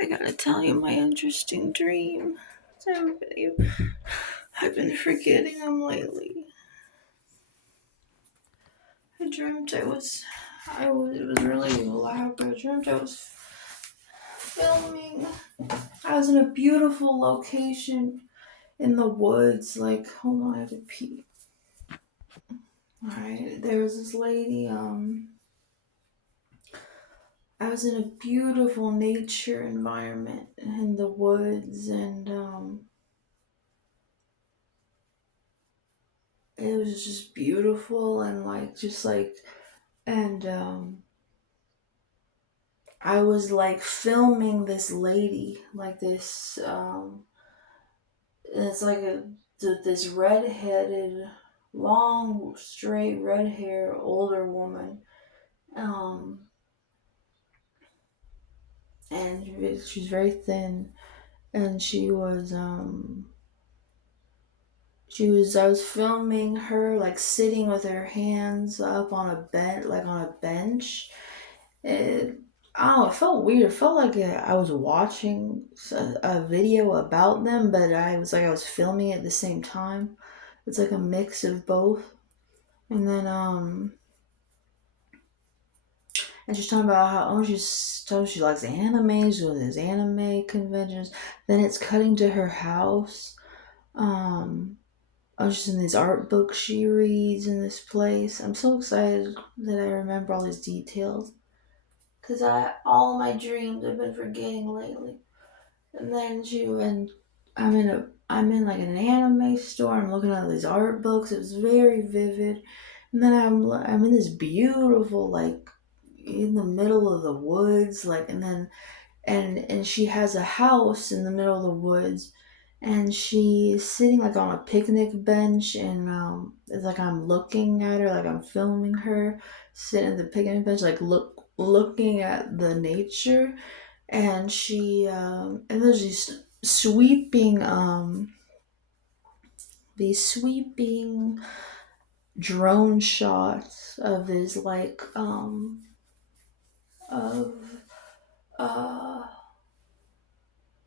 I gotta tell you my interesting dream. I've been forgetting them lately. I dreamt it was really elaborate. I dreamt I was filming. I was in a beautiful location in the woods. Like, hold on, I have to pee. Alright, there was this lady, I was in a beautiful nature environment in the woods, and it was just beautiful, and and I was like filming this lady, like this, it's like this redheaded, long, straight red hair, older woman, um, and she's very thin, and I was filming her like sitting with her hands up on a bench, like on a bench. It, I don't know, it felt weird. It felt like I was watching a video about them, but I was filming it at the same time. It's like a mix of both. And then, and she's talking about how, she's talking, she likes anime, she's going to these anime conventions. Then it's cutting to her house. Um, I was just in these art books she reads in this place. I'm so excited that I remember all these details. Because all my dreams I've been forgetting lately. And then I'm in like an anime store. I'm looking at these art books. It was very vivid. And then I'm in this beautiful, like, in the middle of the woods, like, and then and she has a house in the middle of the woods, and she's sitting like on a picnic bench, and it's like I'm looking at her, like I'm filming her sitting at the picnic bench, like looking at the nature, and and there's these sweeping drone shots of this like of uh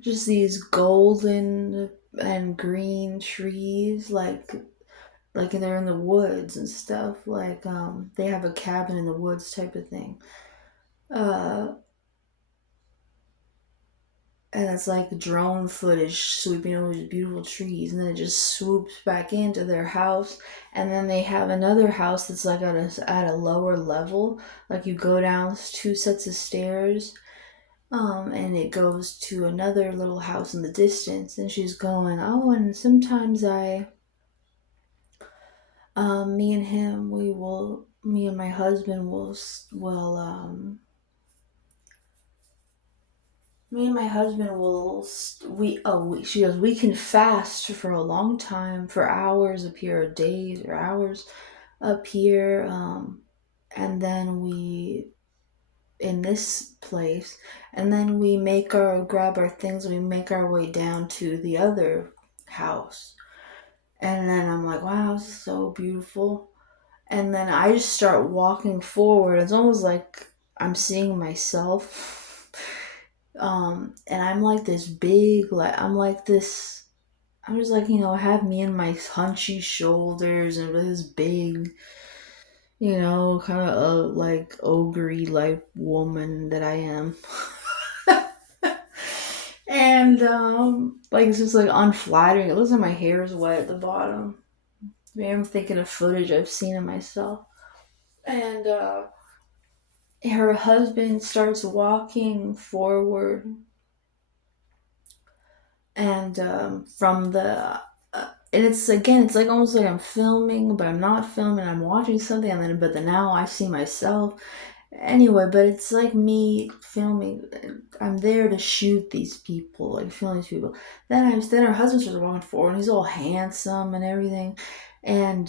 just these golden and green trees, like they're in the woods and stuff, like they have a cabin in the woods type of thing, uh and it's like drone footage sweeping over these beautiful trees, and then it just swoops back into their house, and then they have another house that's like at a lower level, like you go down two sets of stairs, and it goes to another little house in the distance, and she's going, oh, and sometimes me and him, me and my husband me and my husband will, she goes, we can fast for a long time, for hours up here, or days or hours up here, and then in this place, and then grab our things, we make our way down to the other house. And then I'm like, wow, this is so beautiful. And then I just start walking forward. It's almost like I'm seeing myself. And I'm like this big, I'm just like, have me and my hunchy shoulders and this big, kind of like ogre like woman that I am. And like it's just like unflattering. It looks like my hair is wet at the bottom. Maybe I'm thinking of footage I've seen of myself. And her husband starts walking forward, and from the and it's like almost like I'm filming, but I'm not filming. I'm watching something, and then now I see myself. Anyway, but it's like me filming. I'm there to shoot these people, like film these people. Then her husband starts walking forward, and he's all handsome and everything, and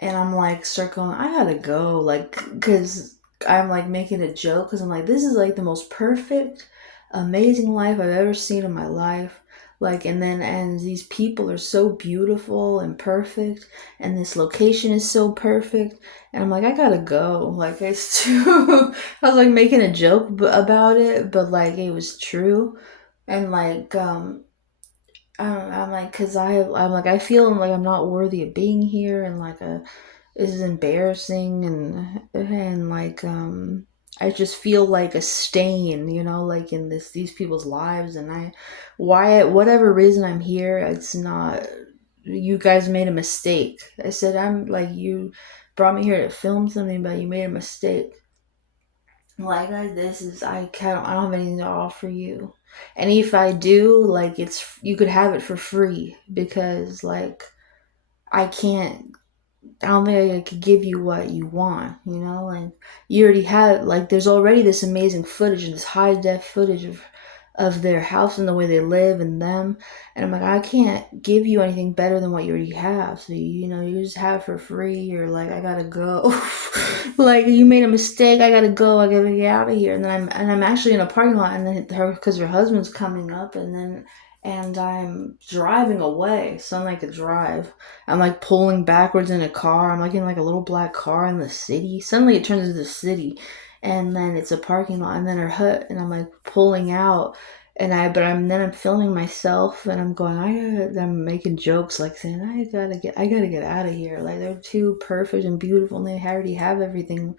I'm like start going, I gotta go, like, because I'm like making a joke, because I'm like, this is like the most perfect, amazing life I've ever seen in my life. Like, and these people are so beautiful and perfect, and this location is so perfect. And I'm like, I gotta go. Like, it's too, I was like making a joke about it, but like, it was true. And like, I'm like, cause I'm like, I feel like I'm not worthy of being here, and like, this is embarrassing, and like, I just feel like a stain, like in these people's lives, and whatever reason I'm here, it's not. You guys made a mistake. I said, I'm like, you brought me here to film something, but you made a mistake. Like, this is, I don't have anything to offer you. And if I do, like, you could have it for free, because like, I can't, I don't think I could give you what you want, and you already have, like, there's already this amazing footage and this high def footage of their house and the way they live and them. And I'm like, I can't give you anything better than what you already have. So, you just have it for free, or like, I gotta go. Like, you made a mistake, I gotta go, I gotta get out of here. And I'm actually in a parking lot, and then because her husband's coming up, and I'm driving away. So I'm like, a drive. I'm like pulling backwards in a car. I'm like in like a little black car in the city. Suddenly it turns into the city, and then it's a parking lot, and then her hut, and I'm like pulling out, but I'm filming myself, and I'm going, I'm making jokes, like saying, I gotta get out of here. Like, they're too perfect and beautiful, and they already have everything.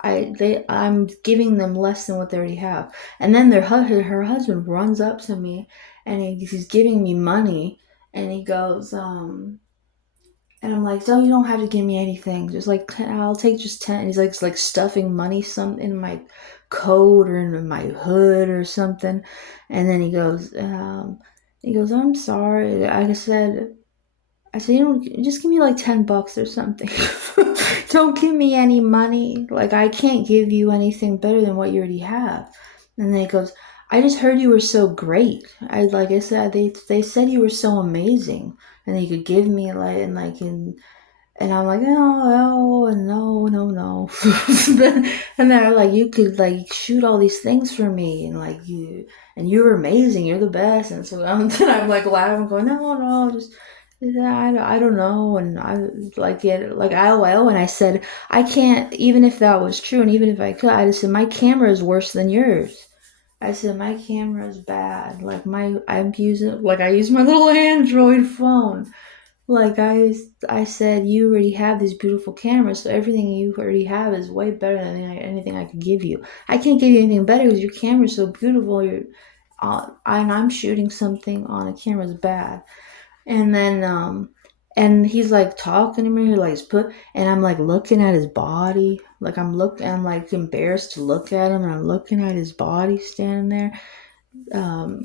I'm giving them less than what they already have. And then her husband runs up to me, and he's giving me money, and he goes, and I'm like, no, you don't have to give me anything. Just like, I'll take just 10. And he's like stuffing money some in my coat or in my hood or something. And then he goes, I'm sorry. I said, just give me like $10 or something. Don't give me any money. Like, I can't give you anything better than what you already have. And then he goes, I just heard you were so great. Like I said, they said you were so amazing, and they could give me like, and I'm like, no, no, no, no. And they're like, you could like shoot all these things for me, and like and you're amazing, you're the best. And so then I'm like laughing, going, no, no, just I don't know. And I like it, like IOL. And I said, I can't, even if that was true, and even if I could, I just said, my camera is worse than yours. I said, my camera is bad. Like, I use my little Android phone. Like, I said, you already have these beautiful cameras, so everything you already have is way better than anything I could give you. I can't give you anything better because your camera's so beautiful. And I'm shooting something on a camera's bad. And then, and he's like talking to me, like, and I'm like looking at his body. Like, I'm like embarrassed to look at him, and I'm looking at his body standing there. Um,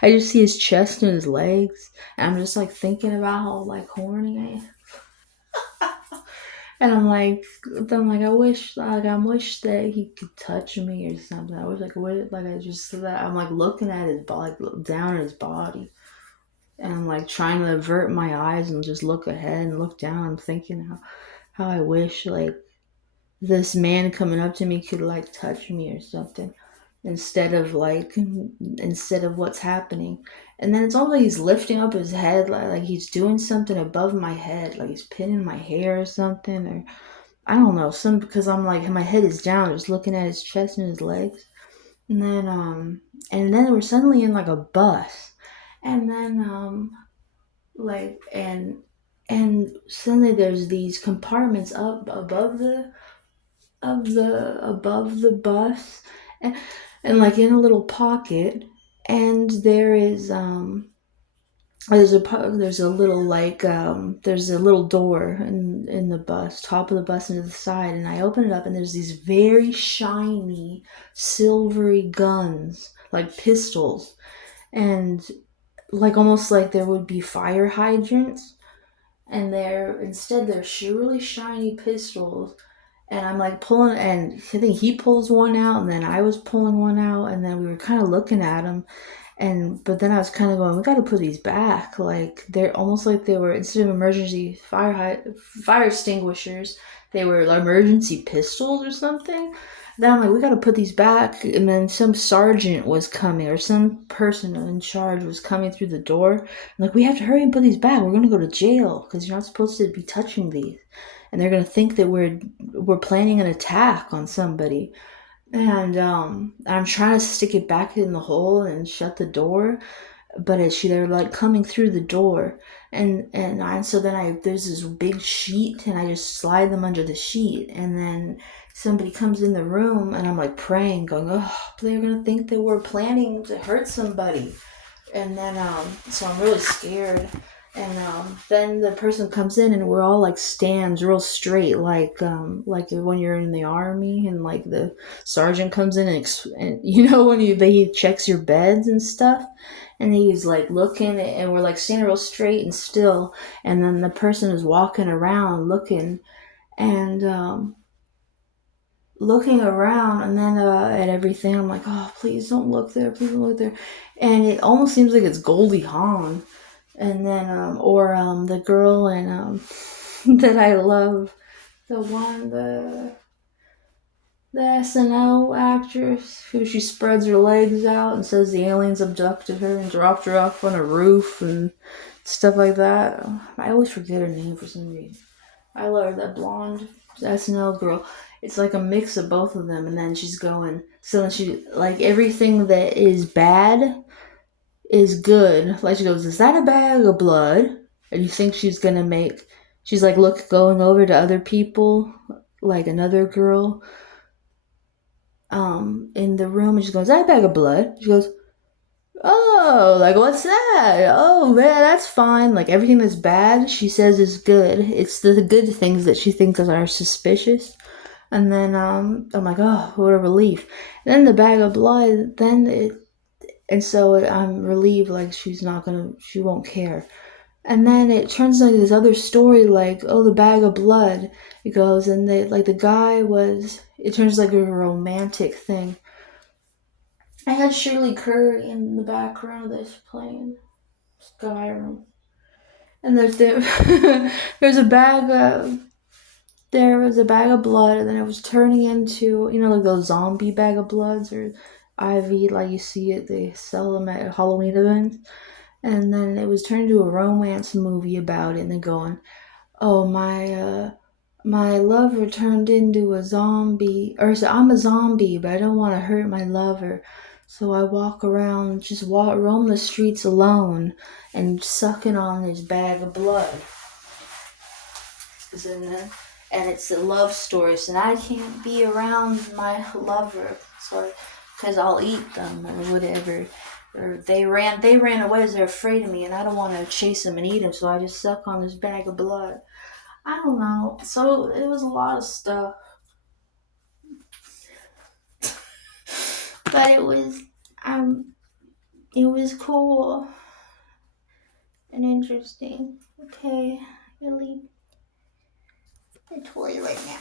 I just see his chest and his legs, and I'm just like thinking about how like horny I am. And I wish that he could touch me or something. I was like, what? Like, I just that I'm like looking at his body, like, down at his body, and I'm like trying to avert my eyes and just look ahead and look down. I'm thinking how I wish like this man coming up to me could like touch me or something, instead of what's happening. And then it's almost like he's lifting up his head, like he's doing something above my head, like he's pinning my hair or something, or I don't know, because I'm like, my head is down, just looking at his chest and his legs. And then we're suddenly in like a bus, and then like and suddenly there's these compartments up above the bus, and, and like in a little pocket, and there's a little like there's a little door in the bus, top of the bus, into the side, and I open it up, and there's these very shiny silvery guns, like pistols, and like almost like there would be fire hydrants, and they're really shiny pistols. And I'm like pulling, and I think he pulls one out, and then I was pulling one out, and then we were kind of looking at them, but then I was kind of going, we got to put these back. Like, they're almost like they were, instead of emergency fire extinguishers, they were emergency pistols or something. Then I'm like, we gotta put these back. And then some sergeant was coming, or some person in charge was coming through the door. I'm like, we have to hurry and put these back. We're gonna go to jail because you're not supposed to be touching these, and they're gonna think that we're planning an attack on somebody. And I'm trying to stick it back in the hole and shut the door, but they're like coming through the door, and so then there's this big sheet, and I just slide them under the sheet, and then somebody comes in the room, and I'm like praying, going, oh, they're gonna think that we're planning to hurt somebody. And then so I'm really scared. And then the person comes in, and we're all like stands real straight, like when you're in the army, and like the sergeant comes in, and when he checks your beds and stuff, and he's like looking, and we're like standing real straight and still, and then the person is walking around looking, and looking around, and then at everything. I'm like, oh, please don't look there, please don't look there. And it almost seems like it's Goldie Hawn. And then or the girl and that I love, the SNL actress who she spreads her legs out and says the aliens abducted her and dropped her off on a roof and stuff like that. I always forget her name for some reason. I love her, that blonde SNL girl. It's like a mix of both of them, and then she's going. So then she, like, everything that is bad is good. Like, she goes, "Is that a bag of blood?" And you think she's gonna make. She's like, going over to other people, like another girl, in the room, and she goes, "Is that a bag of blood?" She goes, "Oh, like, what's that? Oh, man, that's fine." Like, everything that's bad, she says is good. It's the good things that she thinks are suspicious. And then I'm like, oh, what a relief. And then the bag of blood, and so I'm relieved, like, she won't care. And then it turns like this other story, like, oh, the bag of blood. It goes, and the guy was, it turns like a romantic thing. I had Shirley Curry in the background of this playing Skyrim. And there's a bag of, there was a bag of blood, and then it was turning into, like those zombie bag of bloods, or IV, like you see it, they sell them at Halloween events. And then it was turned into a romance movie about it, and then going, oh, my lover turned into a zombie, or so I'm a zombie, but I don't want to hurt my lover. So I walk around, roam the streets alone, and sucking on his bag of blood. And it's a love story, so I can't be around my lover, so because I'll eat them or whatever. Or they ran away because they're afraid of me, and I don't want to chase them and eat them, so I just suck on this bag of blood. I don't know. So it was a lot of stuff, but it was cool and interesting. Okay, I leave the toilet now.